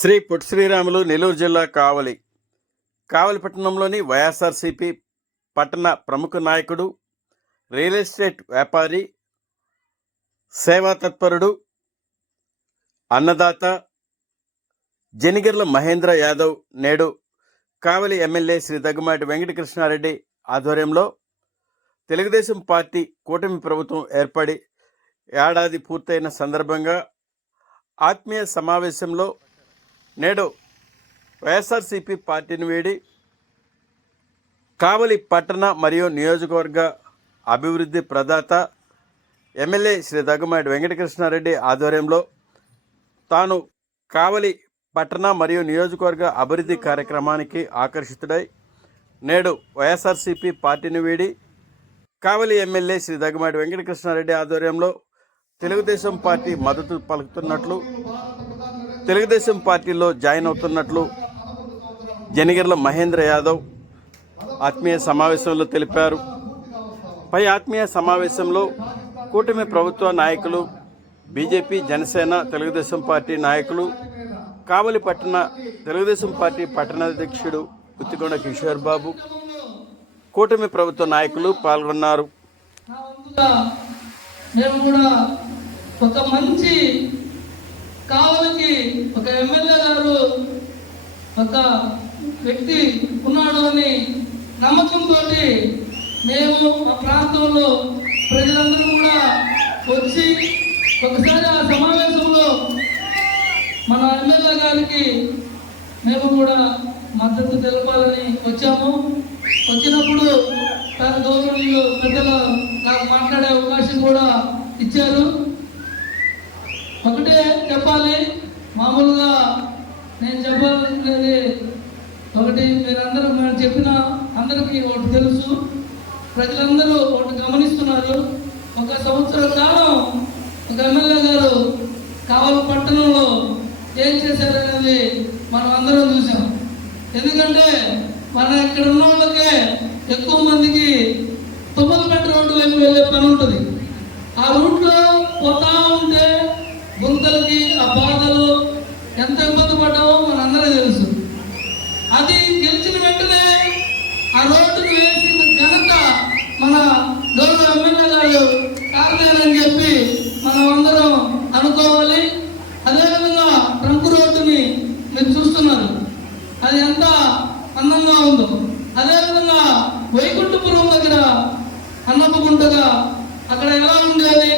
శ్రీ పొట్టి శ్రీరాములు నెల్లూరు జిల్లా కావలి కావలి పట్టణంలోని వైఎస్ఆర్సిపి పట్టణ ప్రముఖ నాయకుడు రియల్ ఎస్టేట్ వ్యాపారి సేవా తత్పరుడు అన్నదాత జనిగిర్ల మహేంద్ర యాదవ్ నేడు కావలి ఎమ్మెల్యే శ్రీ దగ్గుమాటి వెంకటకృష్ణారెడ్డి ఆధ్వర్యంలో తెలుగుదేశం పార్టీ కూటమి ప్రభుత్వం ఏర్పడి ఏడాది పూర్తయిన సందర్భంగా ఆత్మీయ సమావేశంలో నేడు వైఎస్ఆర్సీపీ పార్టీని వీడి కావలి పట్టణ మరియు నియోజకవర్గ అభివృద్ధి ప్రదాత ఎమ్మెల్యే శ్రీ దగ్గుమాటి వెంకటకృష్ణారెడ్డి ఆధ్వర్యంలో తాను కావలి పట్టణ మరియు నియోజకవర్గ అభివృద్ధి కార్యక్రమానికి ఆకర్షితుడై నేడు వైఎస్ఆర్సీపీ పార్టీని వీడి కావలి ఎమ్మెల్యే శ్రీ దగ్గుమాటి వెంకటకృష్ణారెడ్డి ఆధ్వర్యంలో తెలుగుదేశం పార్టీ మద్దతు పలుకుతున్నట్లు తెలుగుదేశం పార్టీలో జాయిన్ అవుతున్నట్లు జనగిరిల మహేంద్ర యాదవ్ ఆత్మీయ సమావేశంలో తెలిపారు. పై ఆత్మీయ సమావేశంలో కూటమి ప్రభుత్వ నాయకులు బీజేపీ జనసేన తెలుగుదేశం పార్టీ నాయకులు కావలి పట్టణ తెలుగుదేశం పార్టీ పట్టణాధ్యక్షుడు ఉత్తికొండ కిషోర్ బాబు కూటమి ప్రభుత్వ నాయకులు పాల్గొన్నారు. మేము కూడా ఒక మంచి ఒక ఎమ్మెల్యే గారు ఒక వ్యక్తి ఉన్నాడు అని నమ్మకంతో మేము ఆ ప్రాంతంలో ప్రజలందరూ కూడా వచ్చి ఒకసారి ఆ సమావేశంలో మన ఎమ్మెల్యే గారికి మేము కూడా మద్దతు తెలపాలని వచ్చాము. వచ్చినప్పుడు తన గౌరవులు పెద్దలు నాకు మాట్లాడే అవకాశం కూడా ఇచ్చారు. ఒకటే చెప్పాలి మామూలుగా నేను చెప్పాలి ఒకటి మీరందరూ మేము చెప్పిన అందరికీ ఒకటి తెలుసు. ప్రజలందరూ ఒకటి గమనిస్తున్నారు. ఒక సంవత్సరం కాలం ఒక ఎమ్మెల్యే గారు కావలి పట్టణంలో ఏం చేశారనేది మనం అందరం చూసాం ఎందుకంటే మన ఇక్కడ ఉన్న వాళ్ళకే ఎక్కువ మందికి తుమ్మలపేట రోడ్డు వైపు వెళ్ళే పని ఉంటుంది. ఆ రూట్లో పోతా ఉంటే గుంతలకి ఆ బాధలు ఎంత ఇబ్బంది పడ్డామో మనందరికీ తెలుసు అది గెలిచిన వెంటనే ఆ రోడ్డును వేసిన ఘనత మన గౌరవ ఎమ్మెల్యే గారు అని చెప్పి మనం అందరం అనుకోవాలి. అదేవిధంగా ట్రంక్ రోడ్డుని మీరు చూస్తున్నారు. అది ఎంత అందంగా ఉందో. అదేవిధంగా వైకుంఠపురం దగ్గర అన్నపగుంటగా అక్కడ ఎలా ఉండేది?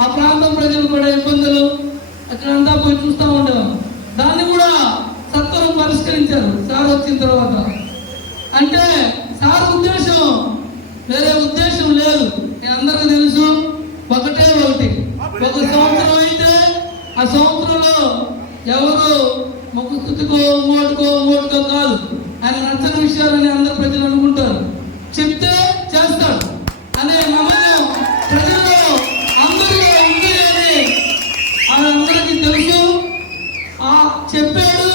ఆ ప్రాంతం ప్రజలు కూడా ఇబ్బందులు అక్కడ అంతా పోయి చూస్తూ ఉండేవాం దాన్ని కూడా సత్వరం పరిష్కరించారు. సార్ వచ్చిన తర్వాత. అంటే సార్ ఉద్దేశం వేరే ఉద్దేశం లేదు మీ అందరికీ తెలుసు ఒకటే ఒకటి ఒక సంవత్సరం అయితే ఆ సంవత్సరంలో ఎవరు మొక్కు కుత్తుకో మోటుకో మోటుకో కాదు. ఆయన నచ్చని విషయాలని అందరు ప్రజలు అనుకుంటారు. చెప్తే చేస్తాడు అనే నమ్మకం ప్రజల్లో అందరిలో ఉంది అని అందరికీ తెలుసు. ఆ చెప్పాడు.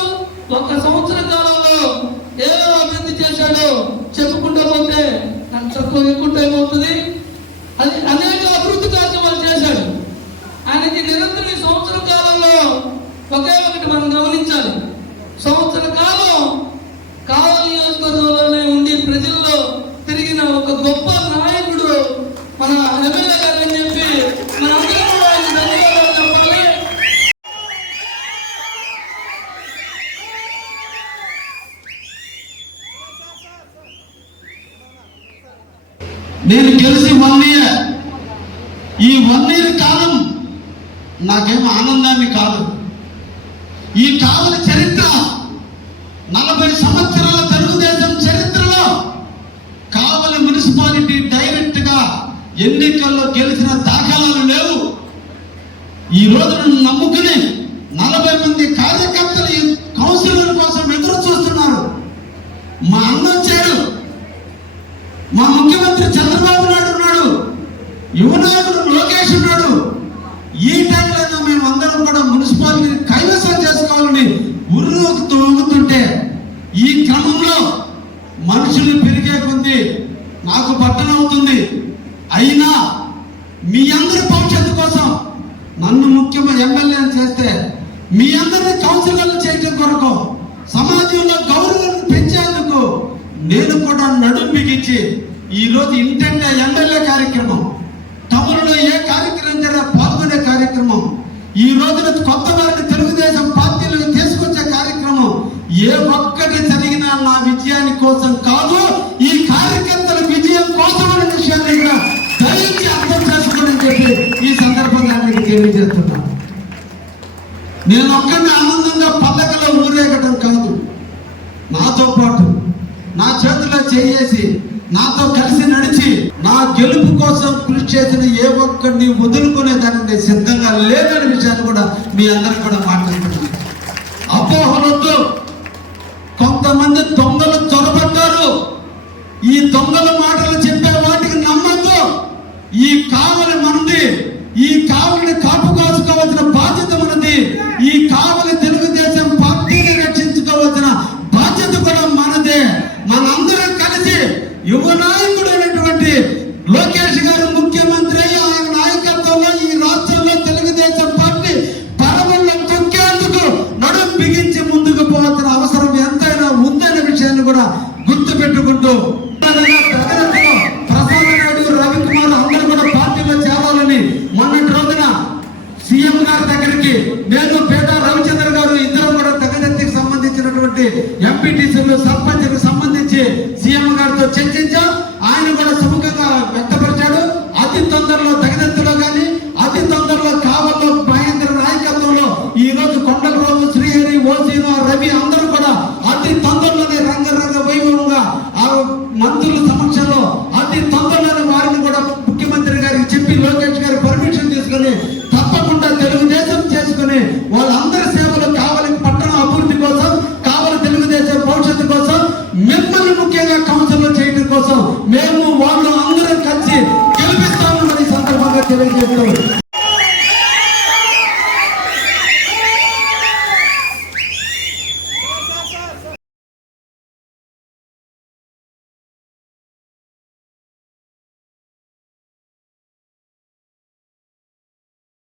ఒక సంవత్సర కాలంలో ఏదో అభివృద్ధి చేశాడో. చెప్పుకుంటూ పోతే నాకు తక్కువ ఎక్కువ టైం అవుతుంది అది అనేక అభివృద్ధి కార్యక్రమాలు చేశాడు. ఆయనకి నిరంతరం ఒకే ఒకటి మనం గమనించాలి. సంవత్సర కాలం కావలి నియోజకవర్గంలోనే ఉండి ప్రజల్లో తిరిగిన ఒక గొప్ప నాయకుడు మన ఎమ్మెల్యే గారు అని చెప్పి మనందరం ధన్యవాదాలు చెప్పాలి. నేను గెలిచి వన్ ఇయర్ ఈ వన్ ఇయర్ కాలం నాకేం ఆనందాన్ని కాదు. ఈ కావలి చరిత్ర నలభై సంవత్సరాల తెలుగుదేశం చరిత్రలో కావలి మున్సిపాలిటీ డైరెక్ట్గా ఎన్నికల్లో గెలిచిన దాఖలాలు లేవు. ఈ రోజున నమ్ముకుని నలభై మంది కార్యకర్తలు ఈ కౌన్సిలర్ కోసం ఎదురు చూస్తున్నారు. మా అన్న వచ్చాడు. మా ముఖ్యమంత్రి చంద్రబాబు నాయుడు ఉన్నాడు. యువనాయకుడు లోకేష్ ఉన్నాడు. ఈ టైంలో మేము అందరం కూడా మున్సిపాలిటీ ఈ క్రమంలో మనుషులు పెరిగే కొద్ది నాకు పట్టణం అవుతుంది. అయినా మీ అందరి భవిష్యత్తు కోసం నన్ను ముఖ్యమైన ఎమ్మెల్యే చేస్తే మీ అందరిని కౌన్సిలర్లు చేయడం కొరకు సమాజంలో గౌరవం పెంచేందుకు నేను కూడా నడుం బిగించి ఈ రోజు ఇంటెంట ఎమ్మెల్యే కార్యక్రమం తమరులో ఏ కార్యక్రమం జరిగినా పాల్గొనే కార్యక్రమం ఈ రోజున కొత్త వారిని తెలుగుదేశం పార్టీలకు తీసుకొచ్చే కార్యక్రమం ఏ ఒక్క కోసం కాదు ఈ కార్యకర్తల విజయం కోసం అనే విషయాన్ని కూడా దయించి అర్థం చేసుకోవాలని చెప్పి ఈ సందర్భంగా మీకు తెలియజేస్తున్నా నేను ఒక్కడిని ఆనందంగా పల్లకలో ఊరేగడం కాదు. నాతో పాటు నా చేతిలో చేయేసి నాతో కలిసి నడిచి నా గెలుపు కోసం కృషి చేసిన ఏ ఒక్కడిని వదులుకునే దానికి నేను సిద్ధంగా లేదనే విషయాన్ని కూడా మీ అందరూ కూడా మాట్లాడుతున్నాను అపోహలతో ఈ దొంగల మాటలు చెప్పే వాటికి నమ్మద్దు. ఈ కావలి మనది ఈ కావలిని కాపు కాసుకోవాల్సిన బాధ్యత మనది. ఈ కావలి తెలుగుదేశం పార్టీని రక్షించుకోవాల్సిన బాధ్యత కూడా మనదే. మనందరం కలిసి యువ నాయకుడైనటువంటి లోకేష్ గారు ముఖ్యమంత్రి అయ్యి ఆయన నాయకత్వంలో ఈ రాష్ట్రంలో తెలుగుదేశం పార్టీ పరమల్లో తొక్కేందుకు నడుం బిగించి ముందుకు పోవాల్సిన అవసరం ఎంతైనా ఉందనే విషయాన్ని కూడా గుర్తు పెట్టుకుంటూ ఎంపీటీసీలు సంబంధించి